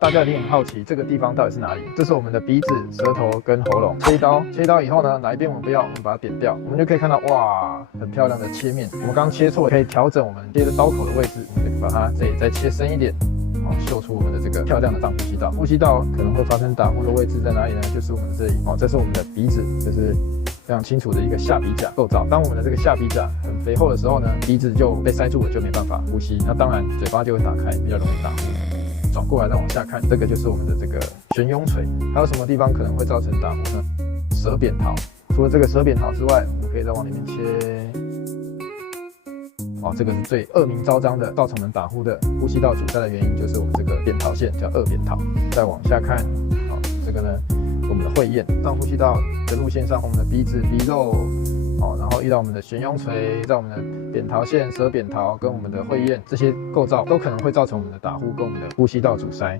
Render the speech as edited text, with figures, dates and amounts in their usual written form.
大家一定很好奇，这个地方到底是哪里？这是我们的鼻子、舌头跟喉咙。切一刀，切一刀以后呢，哪一边我们不要，我们把它点掉，我们就可以看到，哇，很漂亮的切面。我们刚刚切错，可以调整我们切的刀口的位置，我们就把它这里再切深一点，秀出我们的这个漂亮的上呼吸道。呼吸道可能会发生打呼的位置在哪里呢？就是我们这里，这是我们的鼻子，这是非常清楚的一个下鼻甲构造。当我们的这个下鼻甲很肥厚的时候呢，鼻子就被塞住了，就没办法呼吸。那当然，嘴巴就会打开，比较容易打呼。转过来再往下看，这个就是我们的这个悬雍垂。还有什么地方可能会造成打呼呢？舌扁桃。除了这个舌扁桃之外，我们可以再往里面切。这个是最恶名昭彰的造成我们打呼的呼吸道阻塞的原因，就是我们这个扁桃腺叫颚扁桃。再往下看，这个呢，我们的会厌。上呼吸道的路线上，我们的鼻子、鼻肉，然后遇到我们的悬雍垂，在我们的扁桃腺、舌扁桃跟我们的会厌，这些构造都可能会造成我们的打呼跟我们的呼吸道阻塞。